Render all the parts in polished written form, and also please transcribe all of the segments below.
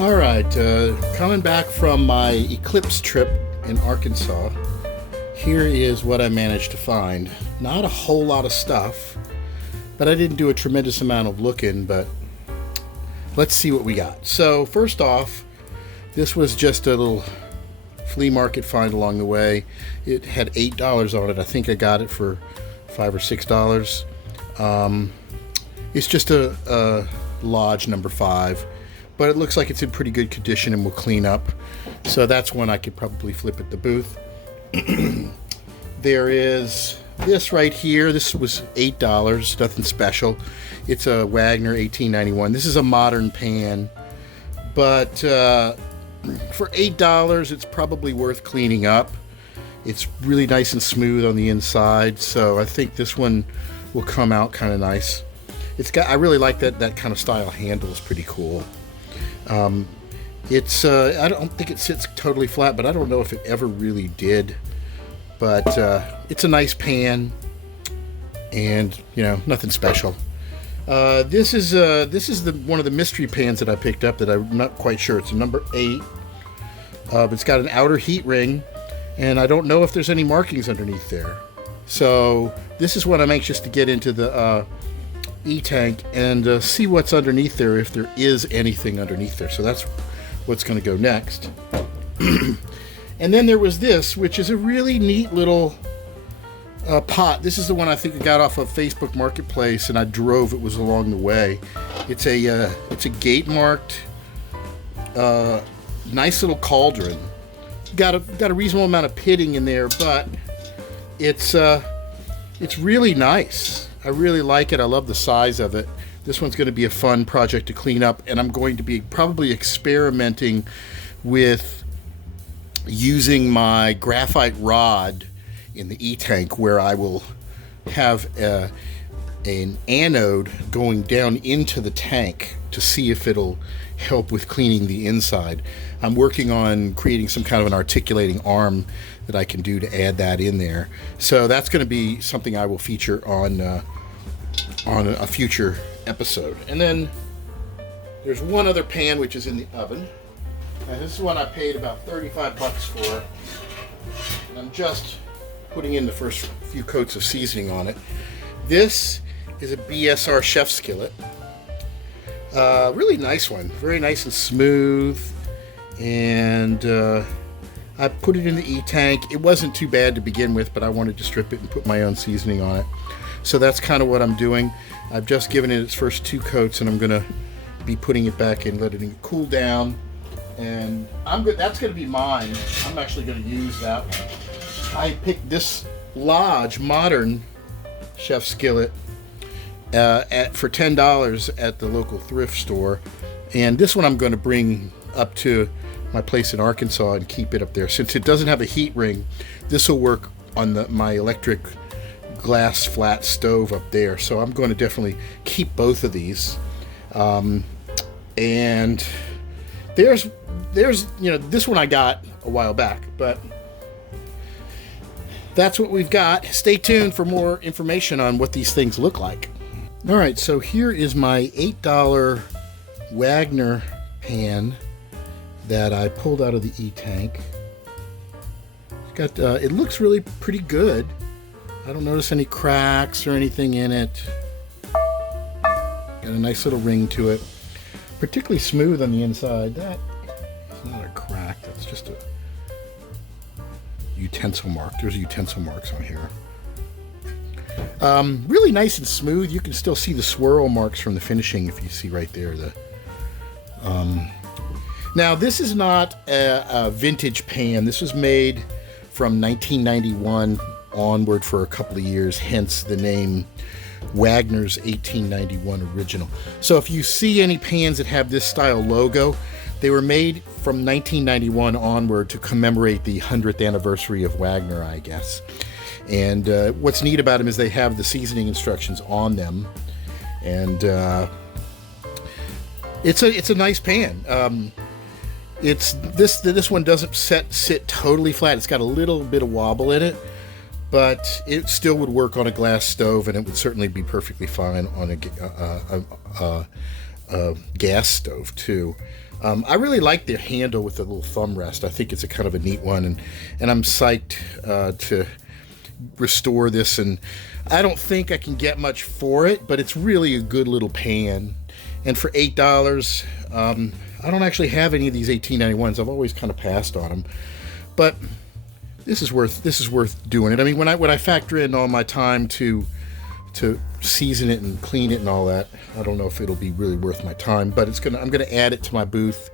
All right, coming back from my Eclipse trip in Arkansas, here is what I managed to find. Not a whole lot of stuff, but I didn't do a tremendous amount of looking, but let's see what we got. So first off, this was just a little flea market find along the way. It had $8 on it. I think I got it for $5 or $6. It's just a Lodge number 5. But it looks like it's in pretty good condition and will clean up. So that's one I could probably flip at the booth. There is this right here. This was $8, nothing special. It's a Wagner 1891. This is a modern pan, but for $8, it's probably worth cleaning up. It's really nice and smooth on the inside, so I think this one will come out kind of nice. I really like that kind of style handle. Is pretty cool. I don't think it sits totally flat, but I don't know if it ever really did. But it's a nice pan, and nothing special. This is one of the mystery pans that I picked up that I'm not quite sure. It's a number 8. It's got an outer heat ring, and I don't know if there's any markings underneath there. So this is what I'm anxious to get into the E-tank and see what's underneath there, if there is anything underneath there. So that's what's going to go next. And then there was this, which is a really neat little pot. This is the one I think I got off of Facebook Marketplace, and I drove. It was along the way. It's a gate marked nice little cauldron. Got a reasonable amount of pitting in there, but it's really nice. I really like it. I love the size of it. This one's going to be a fun project to clean up, and I'm going to be probably experimenting with using my graphite rod in the E-tank, where I will have an anode going down into the tank to see if it'll help with cleaning the inside. I'm working on creating some kind of an articulating arm that I can do to add that in there. So that's going to be something I will feature on a future episode. And then there's one other pan which is in the oven. And this is one I paid about $35 for. And I'm just putting in the first few coats of seasoning on it. This is a BSR chef skillet. Really nice one. Very nice and smooth. And I put it in the E-tank. It wasn't too bad to begin with, but I wanted to strip it and put my own seasoning on it. So that's kind of what I'm doing. I've just given it its first 2 coats, and I'm going to be putting it back in, letting it cool down. And that's going to be mine. I'm actually going to use that one. I picked this Lodge modern chef skillet for $10 at the local thrift store. And this one I'm going to bring up to my place in Arkansas and keep it up there. Since it doesn't have a heat ring, this will work on my electric glass flat stove up there. So I'm going to definitely keep both of these. And there's this one I got a while back, but that's what we've got. Stay tuned for more information on what these things look like. All right, so here is my $8 Wagner pan that I pulled out of the E-tank. It's got it looks really pretty good. I don't notice any cracks or anything in it. Got a nice little ring to it. Particularly smooth on the inside. That is not a crack. That's just a utensil mark. There's utensil marks on here. Really nice and smooth. You can still see the swirl marks from the finishing, if you see right there. Now, this is not a vintage pan. This was made from 1991 onward for a couple of years, hence the name Wagner's 1891 original. So if you see any pans that have this style logo, they were made from 1991 onward to commemorate the 100th anniversary of Wagner, I guess. And what's neat about them is they have the seasoning instructions on them, and it's a nice pan. This one doesn't sit totally flat. It's got a little bit of wobble in it, but it still would work on a glass stove, and it would certainly be perfectly fine on gas stove too. I really like the handle with the little thumb rest. I think it's a kind of a neat one, and I'm psyched to restore this. And I don't think I can get much for it, but it's really a good little pan. And for $8, I don't actually have any of these 1891s. I've always kind of passed on them, but this is worth doing it. I mean, when I factor in all my time to season it and clean it and all that, I don't know if it'll be really worth my time, but I'm gonna add it to my booth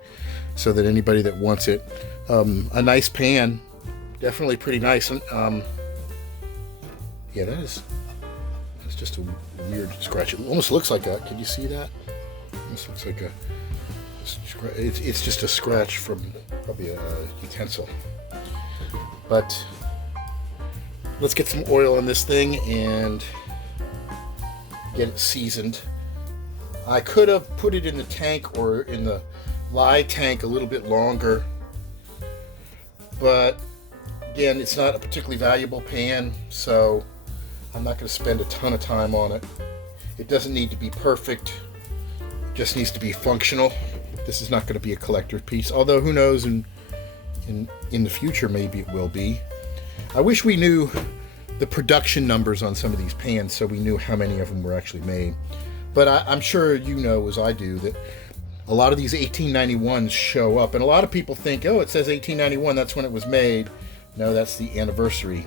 so that anybody that wants it, a nice pan, definitely pretty nice. And yeah, that's just a weird scratch. It almost looks like a, can you see that? Almost looks like it's just a scratch from probably a utensil. But let's get some oil on this thing and get it seasoned. I could have put it in the tank or in the lye tank a little bit longer, but again, it's not a particularly valuable pan, so I'm not going to spend a ton of time on it. It doesn't need to be perfect, it just needs to be functional. This is not going to be a collector's piece, although who knows, in the future maybe it will be. I wish we knew the production numbers on some of these pans so we knew how many of them were actually made. But I'm sure you know, as I do, that a lot of these 1891s show up, and a lot of people think, oh, it says 1891, that's when it was made. No, that's the anniversary.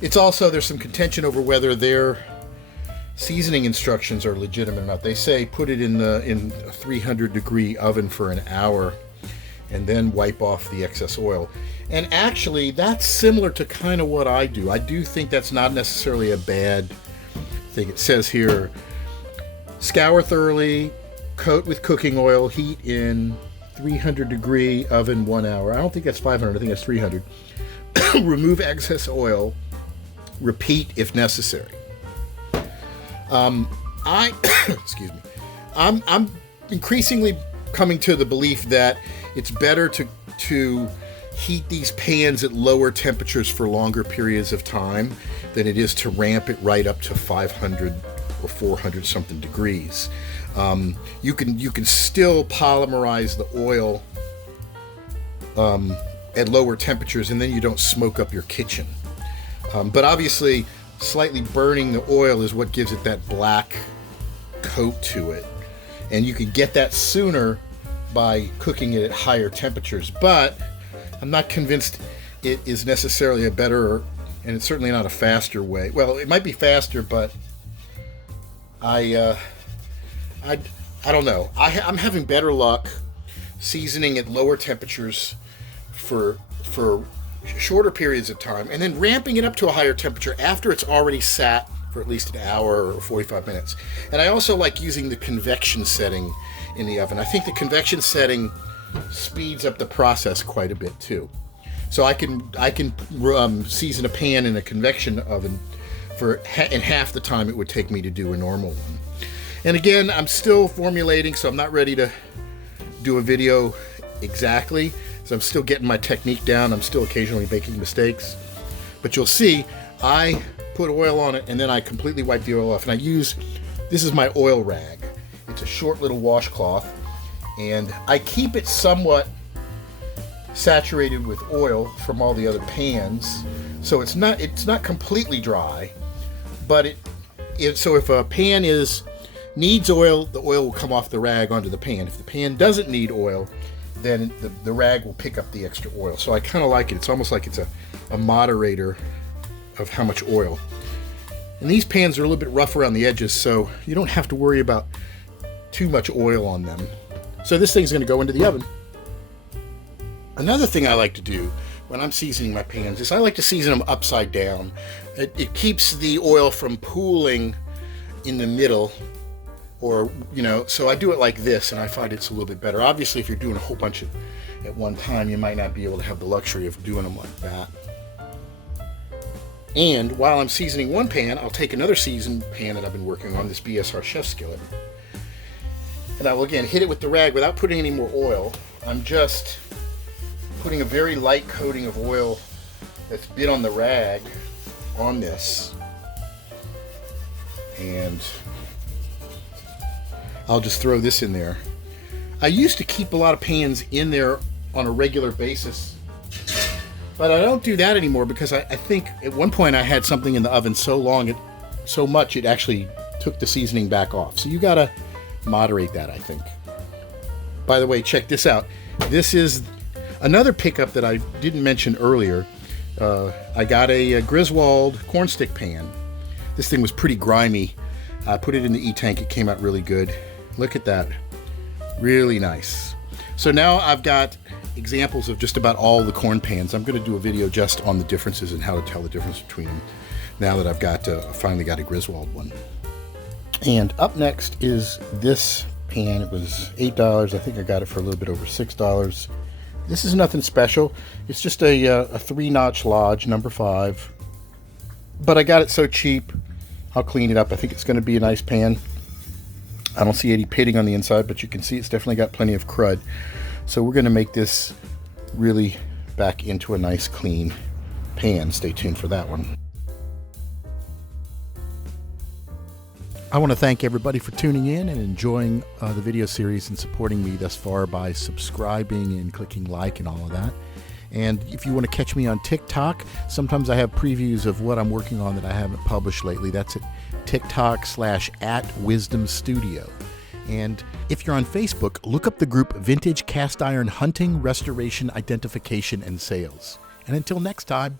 It's also, there's some contention over whether their seasoning instructions are legitimate or not. They say put it in a 300-degree oven for an hour and then wipe off the excess oil. And actually, that's similar to kind of what I do. I do think that's not necessarily a bad thing. It says here, scour thoroughly, coat with cooking oil, heat in 300-degree oven 1 hour. I don't think that's 500, I think that's 300. Remove excess oil, repeat if necessary. Excuse me. I'm increasingly coming to the belief that it's better to heat these pans at lower temperatures for longer periods of time than it is to ramp it right up to 500 or 400 something degrees. You can still polymerize the oil at lower temperatures, and then you don't smoke up your kitchen. But obviously, slightly burning the oil is what gives it that black coat to it, and you can get that sooner by cooking it at higher temperatures. But I'm not convinced it is necessarily a better, and it's certainly not a faster way. Well, it might be faster, but I don't know. I'm having better luck seasoning at lower temperatures for shorter periods of time, and then ramping it up to a higher temperature after it's already sat for at least an hour or 45 minutes. And I also like using the convection setting in the oven. I think the convection setting speeds up the process quite a bit too. So I can season a pan in a convection oven in half the time it would take me to do a normal one. And again, I'm still formulating, so I'm not ready to do a video exactly. So I'm still getting my technique down. I'm still occasionally making mistakes. But you'll see, I put oil on it and then I completely wipe the oil off. And this is my oil rag. It's a short little washcloth. And I keep it somewhat saturated with oil from all the other pans. So it's not completely dry. But so if a pan needs oil, the oil will come off the rag onto the pan. If the pan doesn't need oil, then the rag will pick up the extra oil. So I kind of like it. It's almost like it's a moderator of how much oil. And these pans are a little bit rough around the edges, so you don't have to worry about too much oil on them. So this thing's going to go into the oven. Another thing I like to do when I'm seasoning my pans is I like to season them upside down. It keeps the oil from pooling in the middle, or, so I do it like this, and I find it's a little bit better. Obviously, if you're doing a whole bunch at one time, you might not be able to have the luxury of doing them like that. And while I'm seasoning one pan, I'll take another seasoned pan that I've been working on, this BSR chef skillet, and I will again hit it with the rag without putting any more oil. I'm just putting a very light coating of oil that's been on the rag on this, and I'll just throw this in there. I used to keep a lot of pans in there on a regular basis, but I don't do that anymore because I think at one point I had something in the oven so much it actually took the seasoning back off. So you gotta moderate that, I think. By the way, check this out. This is another pickup that I didn't mention earlier. I got a Griswold cornstick pan. This thing was pretty grimy. I put it in the E-tank. It came out really good. Look at that. Really nice. So now I've got examples of just about all the corn pans. I'm going to do a video just on the differences and how to tell the difference between them now that I've got finally got a Griswold one. And up next is this pan. It was $8. I think I got it for a little bit over $6. This is nothing special. It's just a 3-notch Lodge number 5. But I got it so cheap, I'll clean it up. I think it's going to be a nice pan. I don't see any pitting on the inside, but you can see it's definitely got plenty of crud. So we're going to make this really back into a nice clean pan. Stay tuned for that one. I want to thank everybody for tuning in and enjoying the video series and supporting me thus far by subscribing and clicking like and all of that. And if you want to catch me on TikTok, sometimes I have previews of what I'm working on that I haven't published lately. That's at TikTok/@WisdomStudio. And if you're on Facebook, look up the group Vintage Cast Iron Hunting, Restoration, Identification, and Sales. And until next time.